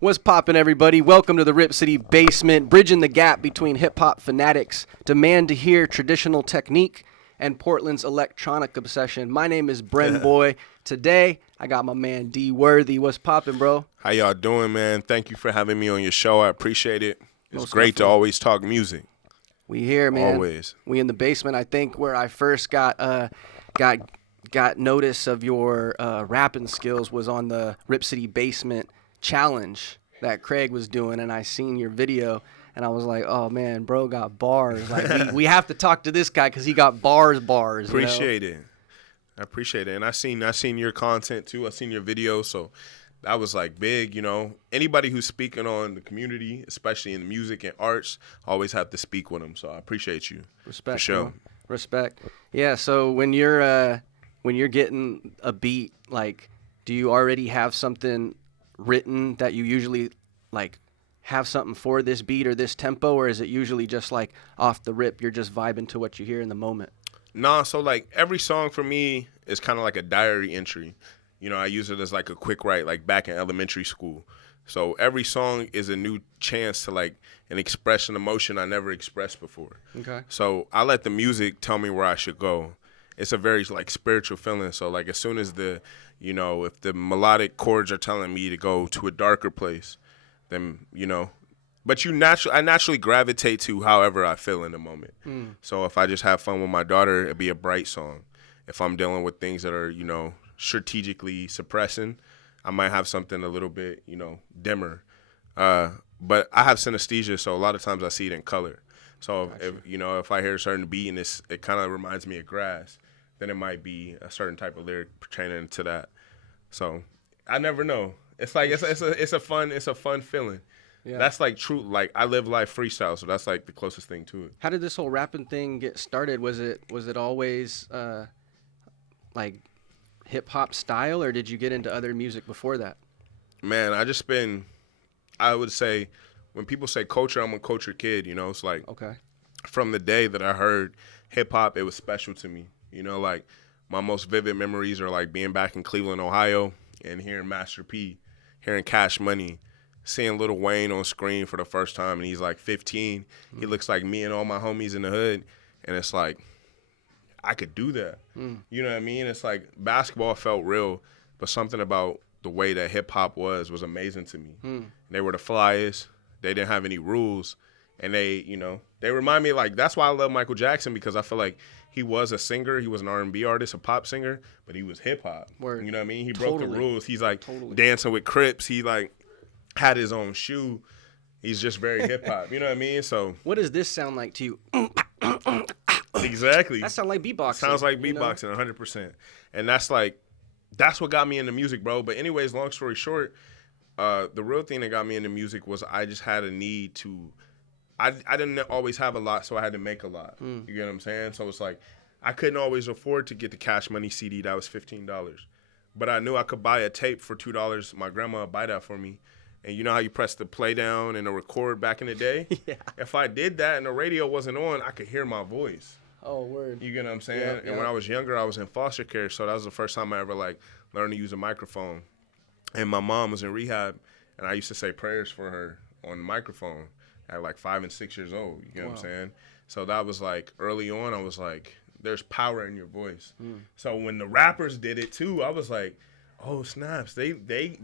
What's poppin', everybody? Welcome to the Rip City Basement, bridging the gap between hip-hop fanatics, demand to hear traditional technique, and Portland's electronic obsession. My name is Bren Boy. Today, I got my man D.Worthy. What's poppin', bro? How y'all doing, man? Thank you for having me on your show. I appreciate it. It's Most great to definitely. always talk music. We here, man. Always. We in the basement, I think, where I first got notice of your rapping skills was on the Rip City Basement challenge that Craig was doing, and I seen your video, and I was like, oh man, bro got bars. Like we have to talk to this guy because he got bars. Appreciate it. I appreciate it. And I seen your content too. I seen your video, so that was like big, you know. Anybody who's speaking on the community, especially in the music and arts, always have to speak with them. So I appreciate you. Respect, for sure. bro. Respect. Yeah. So when you're getting a beat, like, do you already have something written that you usually like have something for this beat or this tempo, or is it usually just like off the rip, you're just vibing to what you hear in the moment? Nah, so like every song for me is kind of like a diary entry. You know, I use it as like a quick write, like back in elementary school. So every song is a new chance to like an expression emotion I never expressed before. Okay. So I let the music tell me where I should go. It's a very like spiritual feeling. So like as soon as if the melodic chords are telling me to go to a darker place, then, you know, but I naturally gravitate to however I feel in the moment. So if I just have fun with my daughter, it'd be a bright song. If I'm dealing with things that are, you know, strategically suppressing, I might have something a little bit, you know, dimmer. But I have synesthesia, so a lot of times I see it in color. So if I hear a certain beat and it kind of reminds me of grass, then it might be a certain type of lyric pertaining to that. So I never know. It's like it's a fun feeling. Yeah. That's like true. Like I live life freestyle, so that's like the closest thing to it. How did this whole rapping thing get started? Was it always like hip hop style, or did you get into other music before that? Man, I would say when people say culture, I'm a culture kid. You know, it's like okay. From the day that I heard hip hop, it was special to me. You know, like my most vivid memories are like being back in Cleveland, Ohio, and hearing Master P, hearing Cash Money, seeing Lil Wayne on screen for the first time, and he's like 15. He looks like me and all my homies in the hood, and it's like, I could do that. You know what I mean? It's like basketball felt real, but something about the way that hip-hop was amazing to me. They were the flyest. They didn't have any rules, and they remind me, like, that's why I love Michael Jackson, because I feel like he was a singer. He was an R&B artist, a pop singer, but he was hip-hop. Word. You know what I mean? He broke the rules. He's like dancing with Crips. He like had his own shoe. He's just very hip-hop. You know what I mean? So what does this sound like to you? Exactly. That sounds like beatboxing. Sounds like beatboxing, 100%. And that's what got me into music, bro. But anyways, long story short, the real thing that got me into music was I just had a need to. I didn't always have a lot, so I had to make a lot. You get what I'm saying? So it's like I couldn't always afford to get the Cash Money CD that was $15. But I knew I could buy a tape for $2. My grandma would buy that for me. And you know how you press the play down and the record back in the day? Yeah. If I did that and the radio wasn't on, I could hear my voice. Oh, word. You get what I'm saying? Yep, And when I was younger, I was in foster care, so that was the first time I ever like learned to use a microphone. And my mom was in rehab, and I used to say prayers for her on the microphone at like 5 and 6 years old. You get what I'm saying? So that was like early on. I was like, there's power in your voice. So when the rappers did it too, I was like, oh snaps, they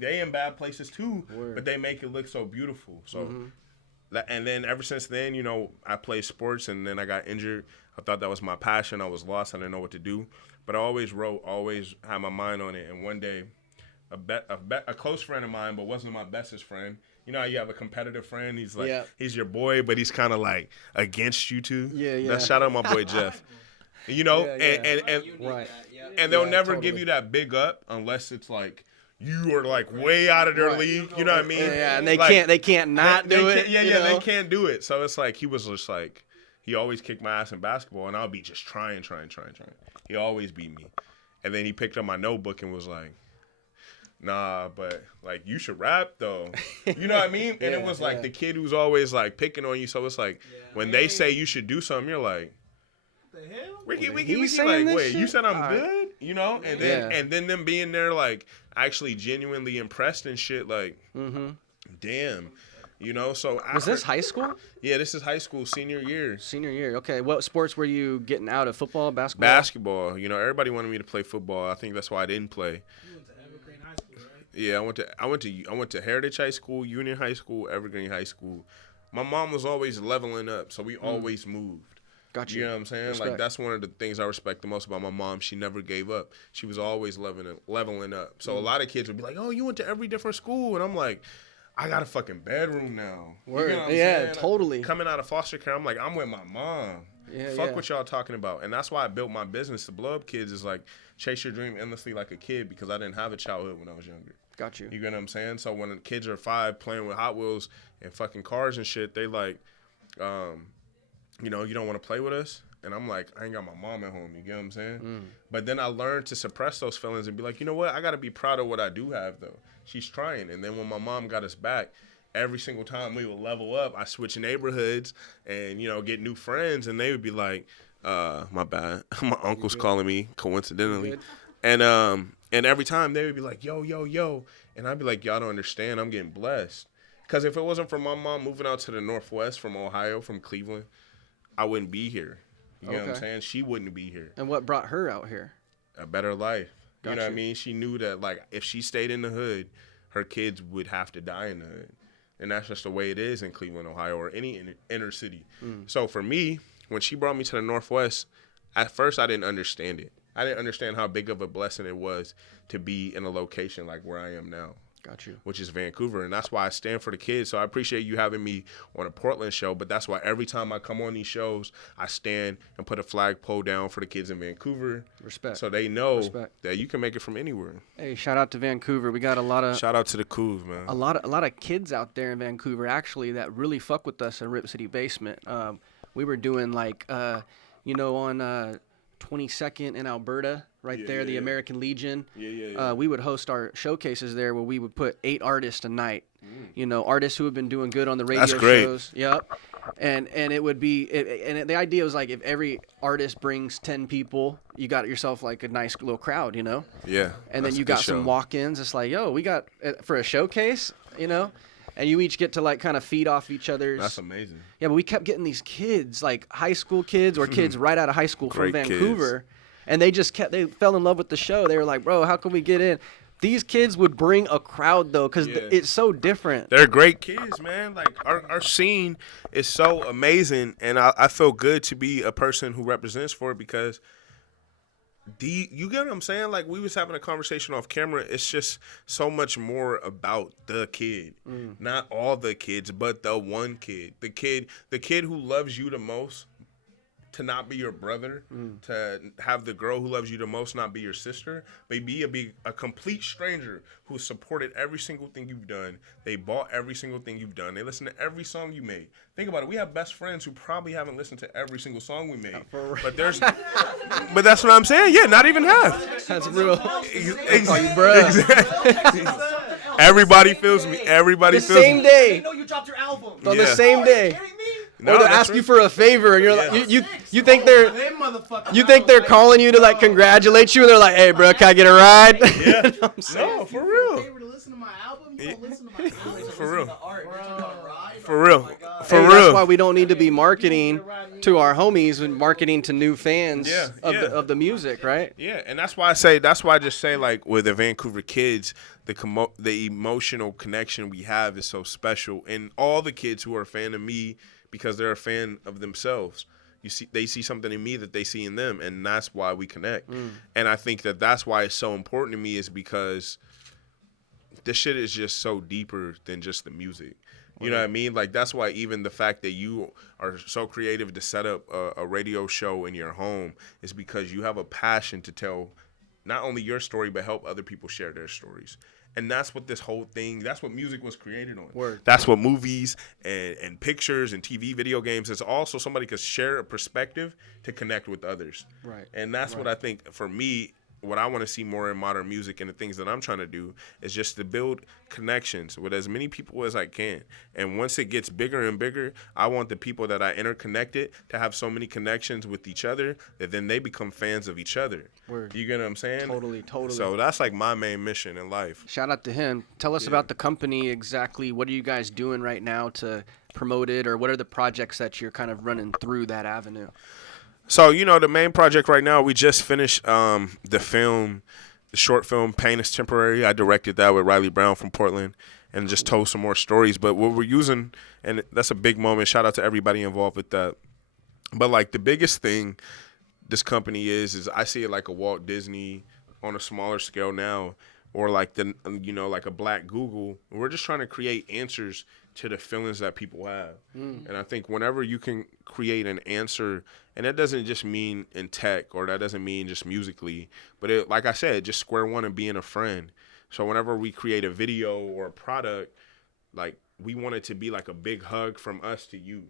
in bad places too, but they make it look so beautiful. So. And then ever since then, you know, I played sports, and then I got injured. I thought that was my passion. I was lost. I didn't know what to do. But I always wrote, always had my mind on it. And one day, a close friend of mine, but wasn't my bestest friend. You know how you have a competitive friend? He's like, he's your boy, but he's kind of like against you too. Yeah. Shout out my boy Jeff. You know, and they'll never give you that big up unless it's like, you are like way out of their league, you know what I mean? Yeah, and they can't not do it. They can't do it. So it's like he was just like, he always kicked my ass in basketball, and I'll be just trying. He always beat me, and then he picked up my notebook and was like, nah, but like you should rap though, you know what I mean? And it was like the kid who's always like picking on you. So it's like when they say you should do something, you're like, the hell, Ricky, like, wait, you said I'm good, you know? And then them being there like actually genuinely impressed and shit, like Damn. You know, so Was this high school? Yeah, this is high school, senior year. Senior year. Okay. What sports were you getting out of? Football, basketball? Basketball. You know, everybody wanted me to play football. I think that's why I didn't play. You went to Evergreen High School, right? Yeah, I went to Heritage High School, Union High School, Evergreen High School. My mom was always leveling up, so we always moved. Got you. You know what I'm saying? Respect. Like, that's one of the things I respect the most about my mom. She never gave up. She was always leveling up. So a lot of kids would be like, "Oh, you went to every different school," and I'm like, I got a fucking bedroom now. Word. You know what I'm Yeah, saying? totally. Coming out of foster care, I'm like, I'm with my mom. Yeah, Fuck yeah. what y'all talking about. And that's why I built my business. The Blow Up Kids is like, chase your dream endlessly like a kid, because I didn't have a childhood when I was younger. Got you. You get what I'm saying? So when the kids are 5 playing with Hot Wheels and fucking cars and shit, they like, you know, you don't want to play with us? And I'm like, I ain't got my mom at home. You get what I'm saying? But then I learned to suppress those feelings and be like, you know what? I got to be proud of what I do have, though. She's trying. And then when my mom got us back, every single time we would level up, I switch neighborhoods and, you know, get new friends. And they would be like, my bad. My uncle's calling me, coincidentally. And every time they would be like, yo, yo, yo. And I'd be like, y'all don't understand. I'm getting blessed. Because if it wasn't for my mom moving out to the Northwest from Ohio, from Cleveland, I wouldn't be here. You know what I'm saying? She wouldn't be here. And what brought her out here? A better life. You know what I you. mean? She knew that, like, if she stayed in the hood, her kids would have to die in the hood. And that's just the way it is in Cleveland, Ohio, or any inner city. So for me, when she brought me to the Northwest, at first I didn't understand it. I didn't understand how big of a blessing it was to be in a location like where I am now. Got you. Which is Vancouver. And that's why I stand for the kids. So I appreciate you having me on a Portland show. But that's why every time I come on these shows, I stand and put a flagpole down for the kids in Vancouver. Respect. So they know that you can make it from anywhere. Hey, shout out to Vancouver. We got a lot of Shout out to the Couve, man. a lot of kids out there in Vancouver actually that really fuck with us in Rip City Basement. We were doing like you know, on 22nd in Alberta, right there, the American Legion. We would host our showcases there where we would put 8 artists a night. You know, artists who have been doing good on the radio shows. Yep. And it would be, and the idea was like if every artist brings 10 people, you got yourself like a nice little crowd, you know? Yeah. And then you got some walk-ins. It's like, yo, we got, for a showcase, you know? And you each get to like kind of feed off each other's. That's amazing. Yeah, but we kept getting these kids, like high school kids or kids right out of high school from Vancouver. And they fell in love with the show. They were like, bro, how can we get in? These kids would bring a crowd, though, because it's so different. They're great kids, man. Like, our scene is so amazing, and I feel good to be a person who represents for it because, you get what I'm saying? Like, we was having a conversation off camera. It's just so much more about the kid. Not all the kids, but the one kid. The kid who loves you the most. To not be your brother, to have the girl who loves you the most not be your sister, but be a complete stranger who supported every single thing you've done. They bought every single thing you've done. They listen to every song you made. Think about it. We have best friends who probably haven't listened to every single song we made. But that's what I'm saying. Yeah, not even half. That's real. Exactly. Everybody feels me. Everybody feels me. The same day. You know you dropped your album. On the same day. No, or to ask you for a favor, and you're like, you think they're calling you to like congratulate you, and they're like, hey, bro, can I get a ride? Yeah. No, for real. If you to listen to my album, you don't listen to my album. For real. For real. For real. That's why we don't need to be marketing to our homies and marketing to new fans of the music, right? Yeah, and that's why I just say like with the Vancouver kids, the emotional connection we have is so special, and all the kids who are a fan of me because they're a fan of themselves. They see something in me that they see in them, and that's why we connect. And I think that's why it's so important to me is because this shit is just so deeper than just the music. You know what I mean? Like, that's why even the fact that you are so creative to set up a radio show in your home is because you have a passion to tell not only your story, but help other people share their stories. And that's what this whole thing, that's what music was created on. That's what movies and pictures and TV, video games, is also somebody could share a perspective to connect with others. Right. And that's what I think, for me, what I want to see more in modern music and the things that I'm trying to do is just to build connections with as many people as I can. And once it gets bigger and bigger, I want the people that I interconnected to have so many connections with each other that then they become fans of each other. Word. You get what I'm saying? Totally. So that's like my main mission in life. Shout out to him. Tell us about the company exactly. What are you guys doing right now to promote it, or what are the projects that you're kind of running through that avenue? So, the main project right now, we just finished the short film, Pain is Temporary. I directed that with Riley Brown from Portland and just told some more stories. But what we're using, and that's a big moment, shout out to everybody involved with that. But, like, the biggest thing this company is I see it like a Walt Disney on a smaller scale now, or like like a Black Google. We're just trying to create answers to the feelings that people have. And I think whenever you can create an answer, and that doesn't just mean in tech, or that doesn't mean just musically, but it, like I said, just square one and being a friend. So whenever we create a video or a product, like, we want it to be like a big hug from us to you.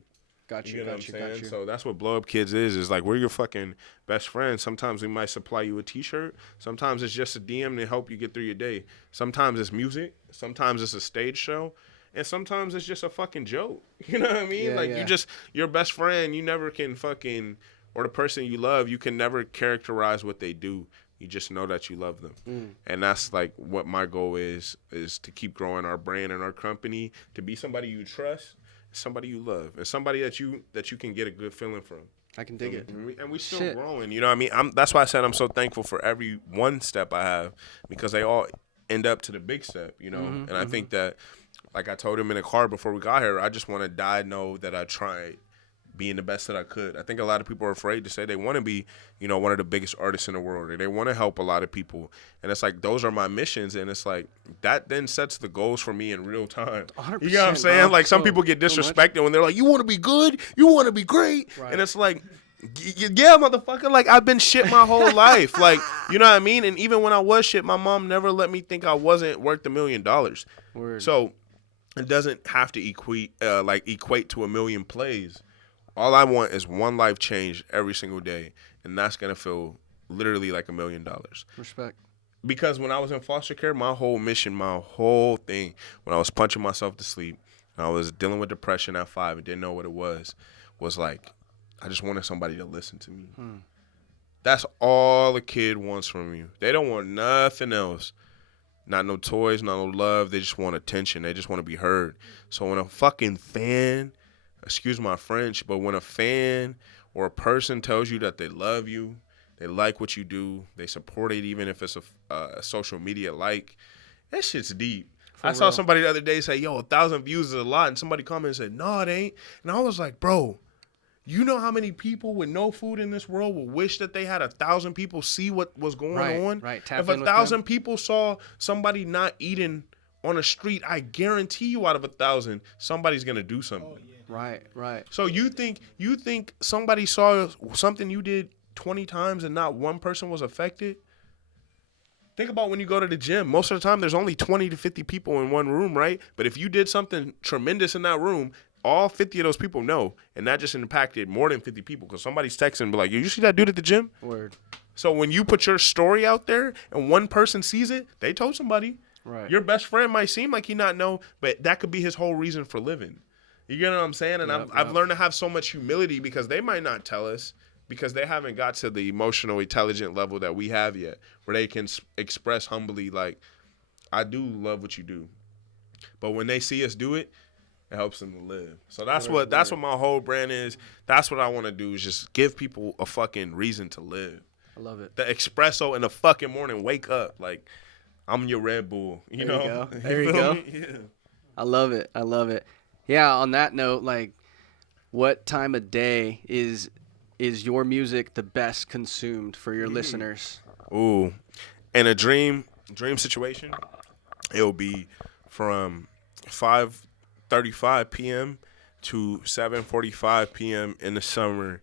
Got you. You know what I'm saying? So that's what Blow Up Kids is like, we're your fucking best friends. Sometimes we might supply you a t-shirt. Sometimes it's just a DM to help you get through your day. Sometimes it's music. Sometimes it's a stage show. And sometimes it's just a fucking joke. You know what I mean? Your best friend, you never can fucking, or the person you love, you can never characterize what they do. You just know that you love them. And that's like what my goal is to keep growing our brand and our company, to be somebody you trust, somebody you love, and somebody that you can get a good feeling from. I can dig it. And we still growing, you know what I mean? That's why I said I'm so thankful for every one step I have, because they all end up to the big step, And I think that, like I told him in the car before we got here, I just want to die know that I tried being the best that I could. I think a lot of people are afraid to say they want to be, one of the biggest artists in the world, or they want to help a lot of people. And it's like, those are my missions. And it's like, that then sets the goals for me in real time. 100%, you know what I'm saying? bro. Like, some people get disrespected when they're like, you want to be good? You want to be great? Right. And it's like, yeah, motherfucker. Like, I've been shit my whole life. Like, you know what I mean? And even when I was shit, my mom never let me think I wasn't worth $1 million. Word. So it doesn't have to equate to 1 million plays. All I want is one life change every single day, and that's gonna feel literally like $1 million. Respect. Because when I was in foster care, my whole mission, my whole thing, when I was punching myself to sleep, and I was dealing with depression at 5 and didn't know what it was like, I just wanted somebody to listen to me. That's all a kid wants from you. They don't want nothing else. Not no toys, not no love. They just want attention. They just want to be heard. So when a fucking fan, excuse my French, but when a fan or a person tells you that they love you, they like what you do, they support it, even if it's a social media like, that shit's deep. I saw somebody the other day say, 1,000 views is a lot, and somebody commented and said, no, it ain't. And I was like, bro, you know how many people with no food in this world will wish that they had 1,000 people see what was going on? Right. If 1,000 people saw somebody not eating on a street, I guarantee you out of 1,000, somebody's gonna do something. Oh, yeah. Right. So you think somebody saw something you did 20 times and not one person was affected? Think about when you go to the gym. Most of the time, there's only 20 to 50 people in one room, right? But if you did something tremendous in that room, all 50 of those people know, and that just impacted more than 50 people, because somebody's texting and be like, you see that dude at the gym? Word. So when you put your story out there and one person sees it, they told somebody. Right. Your best friend might seem like he not know, but that could be his whole reason for living. You get what I'm saying? And I've learned to have so much humility, because they might not tell us, because they haven't got to the emotional, intelligent level that we have yet, where they can express humbly, like, I do love what you do. But when they see us do it, it helps them to live. So that's what my whole brand is. That's what I want to do, is just give people a fucking reason to live. I love it. The espresso in the fucking morning, wake up. Like, I'm your Red Bull. You know? You go. There you go. Yeah. I love it. Yeah, on that note, like, what time of day is your music the best consumed for your listeners? Ooh. In a dream situation, it'll be from 5:35 p.m. to 7:45 p.m. in the summer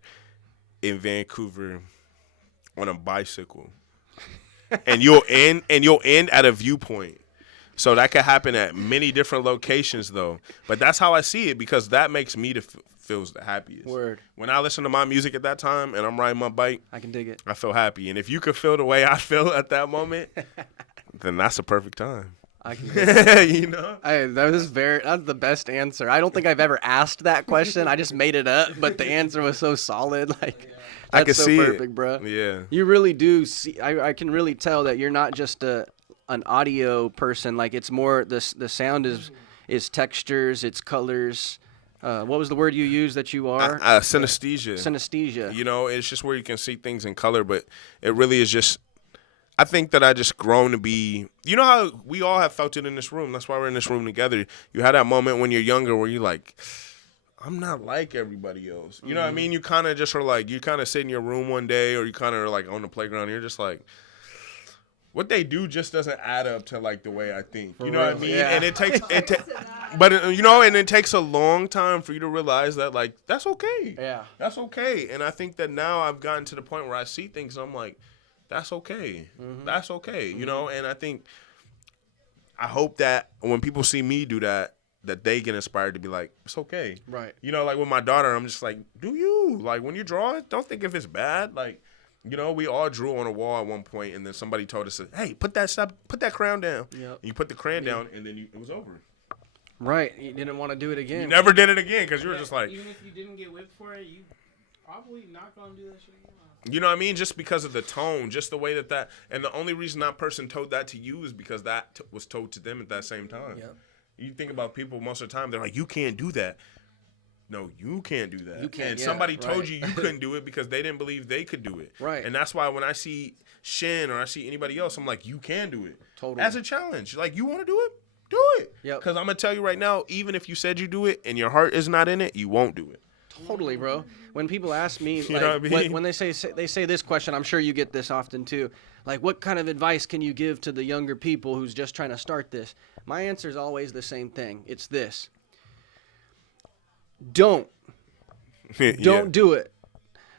in Vancouver on a bicycle. and you'll end at a viewpoint. So that could happen at many different locations, though. But that's how I see it because that makes me feels the happiest. Word. When I listen to my music at that time and I'm riding my bike, I can dig it. I feel happy. And if you could feel the way I feel at that moment, then that's a perfect time. I can dig it. You know? That's the best answer. I don't think I've ever asked that question. I just made it up, but the answer was so solid. Like, I that's can so see perfect, it. bro. Yeah. You really do see. I can really tell that you're not just an audio person. Like, it's more the sound is textures, it's colors. What was the word you used that you are? Synesthesia. Synesthesia. You know, it's just where you can see things in color, but it really is just. I think that I just grown to be. You know how we all have felt it in this room. That's why we're in this room together. You had that moment when you're younger where you're like, I'm not like everybody else. You know what I mean? You kind of just are like, you kind of sit in your room one day or you kind of are like on the playground. And you're just like, what they do just doesn't add up to like the way I think. You know what I mean? Yeah. And it takes, but you know, and it takes a long time for you to realize that like, that's okay. Yeah. That's okay. And I think that now I've gotten to the point where I see things and I'm like, that's okay. That's okay. You know, and I hope that when people see me do that they get inspired to be like, it's okay. Right. You know, like with my daughter, I'm just like, do you? Like when you draw it, don't think if it's bad. Like, you know, we all drew on a wall at one point and then somebody told us, hey, put that crayon down. Yep. And you put the crayon down and then it was over. Right. You didn't want to do it again. You never did it again because you were just like. Even if you didn't get whipped for it, you probably not going to do that shit again. You know what I mean? Just because of the tone, just the way that and the only reason that person told that to you is because that was told to them at that same time. Yep. You think about people most of the time, they're like, you can't do that. No, you can't do that. You can't, and yeah, somebody told right. you couldn't do it because they didn't believe they could do it. Right. And that's why when I see Shin or I see anybody else, I'm like, you can do it. Totally. As a challenge. Like, you want to do it? Do it. Yep. Because I'm going to tell you right now, even if you said you do it and your heart is not in it, you won't do it. Totally, bro. When people ask me, You know what I mean? when they say this question, I'm sure you get this often too. Like, what kind of advice can you give to the younger people who's just trying to start this? My answer is always the same thing. It's this: don't do it,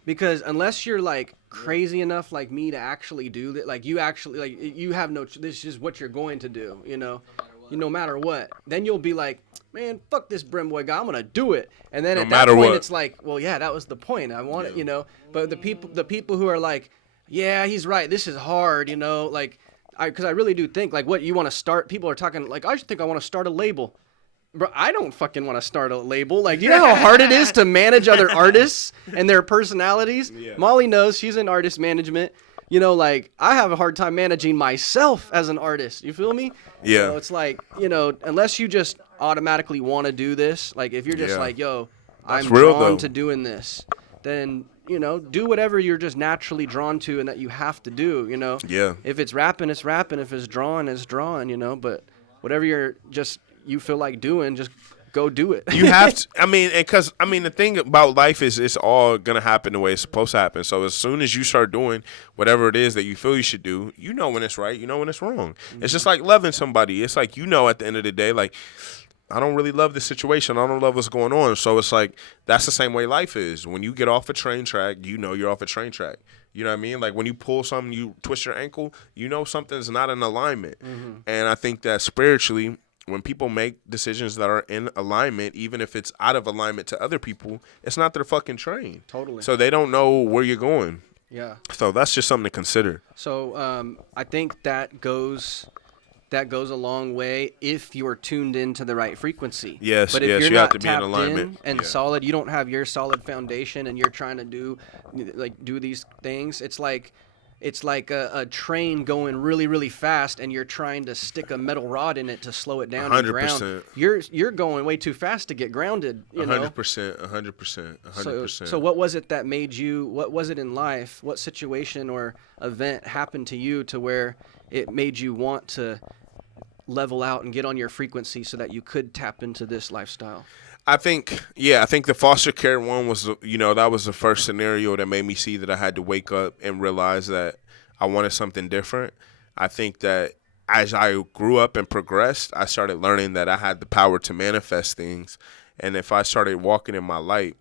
because unless you're like crazy enough like me to actually do that, like you actually like you have no. This is what you're going to do. You know. No matter what, then you'll be like, man, fuck this Brimboy guy, I'm gonna do it. And then at that point, it's like, well, yeah, that was the point. I want it, you know. But the people who are like, yeah, he's right, this is hard, you know, like, because I really do think like, what you want to start. People are talking like, I think I want to start a label. Bro, I don't fucking want to start a label. Like, do you know how hard it is to manage other artists and their personalities? Yeah. Molly knows, she's in artist management. You know, like, I have a hard time managing myself as an artist. You feel me? Yeah. So it's like, you know, unless you just automatically want to do this, like, if you're just like, yo, I'm drawn to doing this, then, you know, do whatever you're just naturally drawn to and that you have to do, you know? Yeah. If it's rapping, it's rapping. If it's drawing, it's drawing, you know? But whatever you feel like doing, just go do it. You have to. I mean, the thing about life is it's all gonna happen the way it's supposed to happen. So as soon as you start doing whatever it is that you feel you should do, you know when it's right, you know when it's wrong. It's just like loving somebody. It's like, you know, at the end of the day, like, I don't really love this situation. I don't love what's going on. So it's like, that's the same way life is. When you get off a train track, you know you're off a train track. You know what I mean? Like when you pull something, you twist your ankle, you know something's not in alignment. And I think that spiritually, when people make decisions that are in alignment, even if it's out of alignment to other people, it's not their fucking train. Totally. So they don't know where you're going. Yeah. So that's just something to consider. So I think that goes a long way if you're tuned into the right frequency. Yes, but if yes, you're you not have to be in tapped alignment. and solid, you don't have your solid foundation, and you're trying to do these things. It's like a train going really, really fast, and you're trying to stick a metal rod in it to slow it down and ground. 100%. You're going way too fast to get grounded. 100%. So what was it that made you? What was it in life? What situation or event happened to you to where it made you want to level out and get on your frequency so that you could tap into this lifestyle? I think the foster care one was, you know, that was the first scenario that made me see that I had to wake up and realize that I wanted something different. I think that as I grew up and progressed, I started learning that I had the power to manifest things. And if I started walking in my light,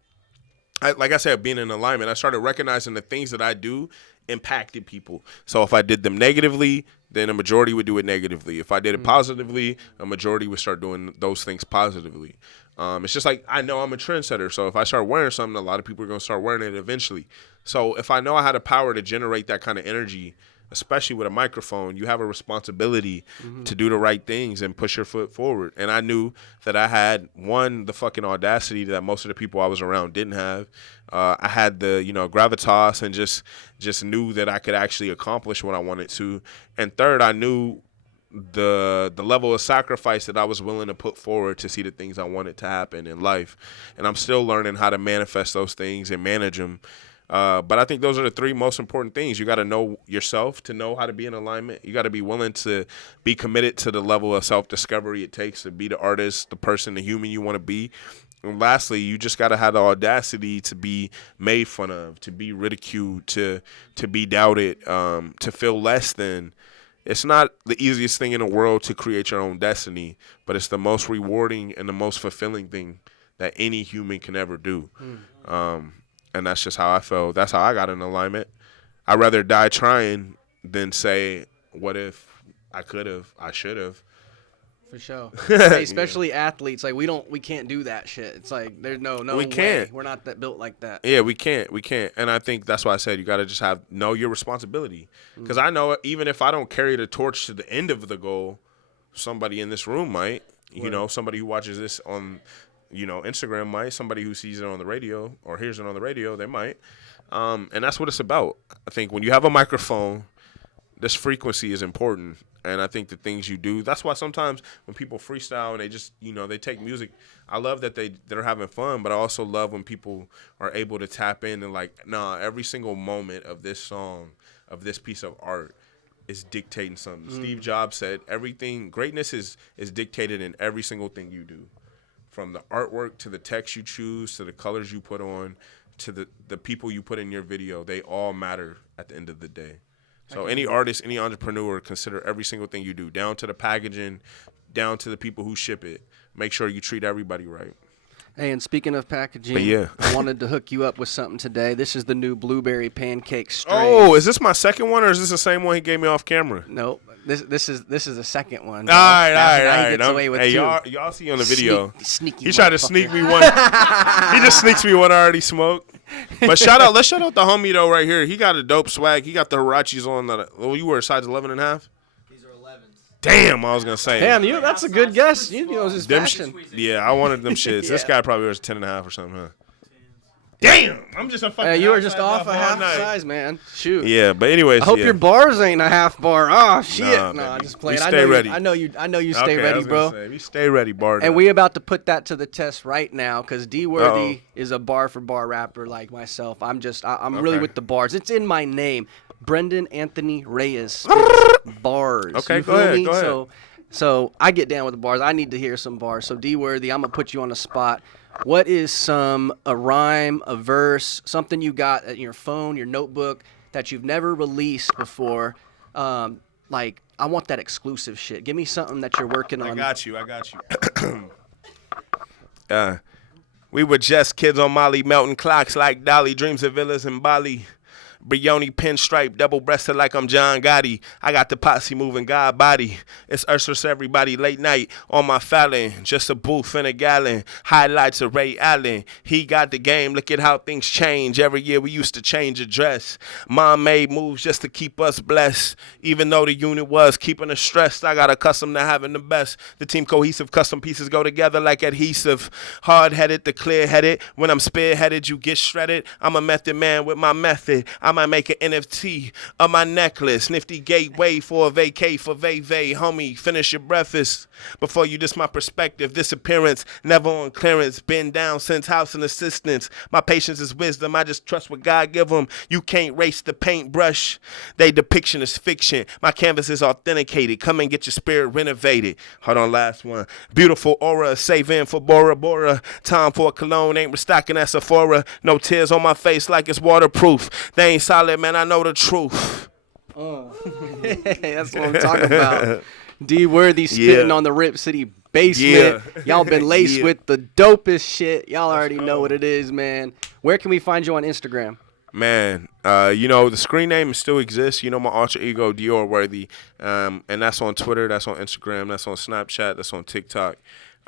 like I said, being in alignment, I started recognizing the things that I do impacted people. So if I did them negatively, then a majority would do it negatively. If I did it positively, a majority would start doing those things positively. It's just like I know I'm a trendsetter, so if I start wearing something, a lot of people are going to start wearing it eventually. So if I know I had the power to generate that kind of energy, especially with a microphone, you have a responsibility to do the right things and push your foot forward. And I knew that I had, one, the fucking audacity that most of the people I was around didn't have. I had the, gravitas and just knew that I could actually accomplish what I wanted to. And third, I knew the level of sacrifice that I was willing to put forward to see the things I wanted to happen in life. And I'm still learning how to manifest those things and manage them. But I think those are the three most important things. You got to know yourself to know how to be in alignment. You got to be willing to be committed to the level of self-discovery it takes to be the artist, the person, the human you want to be. And lastly, you just got to have the audacity to be made fun of, to be ridiculed, to be doubted, to feel less than. It's not the easiest thing in the world to create your own destiny, but it's the most rewarding and the most fulfilling thing that any human can ever do. And that's just how I felt. That's how I got in alignment. I'd rather die trying than say, what if I could have, I should have. For sure. Hey, especially athletes, like we can't do that shit. It's like there's no we can't. We're not that built like that. Yeah, we can't. And I think that's why I said you got to just know your responsibility. Because I know even if I don't carry the torch to the end of the goal, somebody in this room might. Somebody who watches this on Instagram might. Somebody who sees it on the radio or hears it on the radio, they might. And that's what it's about. I think when you have a microphone, this frequency is important. And I think the things you do, that's why sometimes when people freestyle and they just, they take music, I love that they're having fun, but I also love when people are able to tap in and every single moment of this song, of this piece of art is dictating something. Steve Jobs said greatness is dictated in every single thing you do. From the artwork to the text you choose, to the colors you put on, to the people you put in your video, they all matter at the end of the day. So any artist, any entrepreneur, consider every single thing you do, down to the packaging, down to the people who ship it. Make sure you treat everybody right. Hey, and speaking of packaging, I wanted to hook you up with something today. This is the new blueberry pancake strain. Oh, is this my second one, or is this the same one he gave me off camera? Nope. This is the second one. All right. He gets away with two. Y'all see on the video. Sneaky. He tried to sneak me one. He just sneaks me one I already smoked. But let's shout out the homie though right here. He got a dope swag. He got the Hirachis on. You wear size 11.5? These are 11s. Damn, I was gonna say. Damn, that's a good guess. His fashion. Yeah, I wanted them shits. This guy probably wears 10.5 or something, huh? Damn, I'm just a fucking. You were just off a half size, man. Shoot. Yeah, but anyways. I hope your bars ain't a half bar. Oh shit. Nah, I'm just playing. Stay ready. I know you stay ready, bro. We stay ready, bar. And we about to put that to the test right now because D.Worthy is a bar for bar rapper like myself. I'm really with the bars. It's in my name. Brendan Anthony Reyes. Bars. Okay, go ahead. So I get down with the bars. I need to hear some bars. So D.Worthy, I'm gonna put you on the spot. What is a rhyme, a verse, something you got at your phone, your notebook that you've never released before? I want that exclusive shit. Give me something that you're working on. I got you. We were just kids on Molly, melting clocks like Dolly, dreams of villas in Bali. Brioni pinstripe, double-breasted like I'm John Gotti. I got the posse moving God body. It's Ursus everybody late night on my Fallon. Just a booth and a gallon. Highlights of Ray Allen. He got the game. Look at how things change. Every year we used to change a dress. Mom made moves just to keep us blessed. Even though the unit was keeping us stressed, I got accustomed to having the best. The team cohesive, custom pieces go together like adhesive. Hard-headed to clear-headed. When I'm spearheaded, you get shredded. I'm a method man with my method. I might make an NFT of my necklace. Nifty gateway for a vacay for vay. Homie, finish your breakfast before you diss my perspective. Disappearance, never on clearance. Been down since house and assistance. My patience is wisdom. I just trust what God give them. You can't race the paintbrush. They depiction is fiction. My canvas is authenticated. Come and get your spirit renovated. Hold on, last one. Beautiful aura. Save in for Bora Bora. Time for a cologne. Ain't restocking at Sephora. No tears on my face like it's waterproof. They ain't solid, man. I know the truth. That's what I'm talking about. D.Worthy spitting on the Rip City basement. Y'all been laced with the dopest shit. Y'all already know what it is, man. Where can we find you on Instagram? Man, the screen name still exists. My alter ego, D.Worthy, and that's on Twitter, that's on Instagram, that's on Snapchat, that's on TikTok.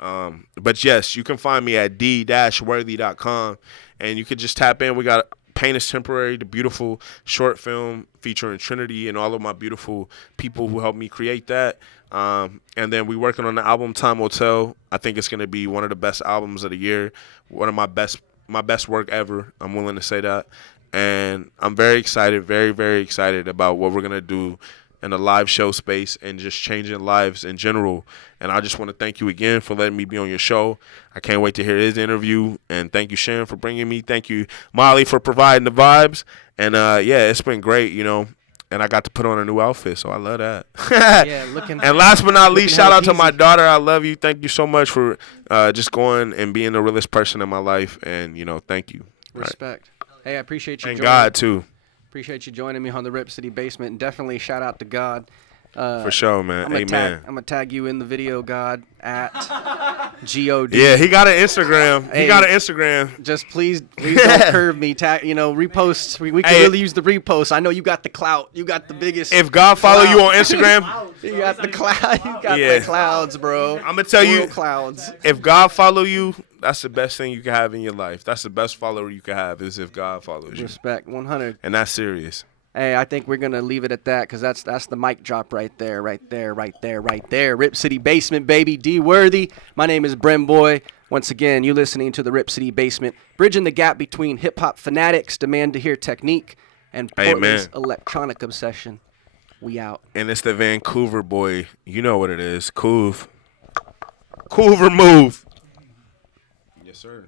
But yes, you can find me at d-worthy.com, and you can just tap in. We got Pain is Temporary, the beautiful short film featuring Trinity and all of my beautiful people who helped me create that. And then we working on the album Time Will Tell. I think it's gonna be one of the best albums of the year, one of my best work ever. I'm willing to say that. And I'm very excited, very, very excited about what we're going to do in the live show space and just changing lives in general. And I just want to thank you again for letting me be on your show. I can't wait to hear his interview. And thank you, Sharon, for bringing me. Thank you, Molly, for providing the vibes. And, it's been great, And I got to put on a new outfit, so I love that. And last but not least, shout out to my daughter. I love you. Thank you so much for just going and being the realest person in my life. And, thank you. Respect. Hey, I appreciate you. And God too. Appreciate you joining me on the Rip City Basement. And definitely shout out to God. For sure, man. Amen. I'm gonna tag you in the video, God, at God. Yeah, he got an Instagram. Hey, Just please don't curve me. Repost. We can really use the repost. I know you got the clout. You got the biggest. If God follow you on Instagram, you got the cloud. You got the clouds, bro. I'm gonna tell you, clouds. If God follow you, that's the best thing you can have in your life. That's the best follower you can have is if God follows you. Respect, 100. And that's serious. Hey, I think we're gonna leave it at that because that's the mic drop right there. Rip City Basement, baby. D.Worthy. My name is Brem Boy. Once again, you listening to the Rip City Basement, bridging the gap between hip hop fanatics, demand to hear technique, and Portland's electronic obsession. We out. And it's the Vancouver boy. You know what it is. Coov. Move. Yes, sir.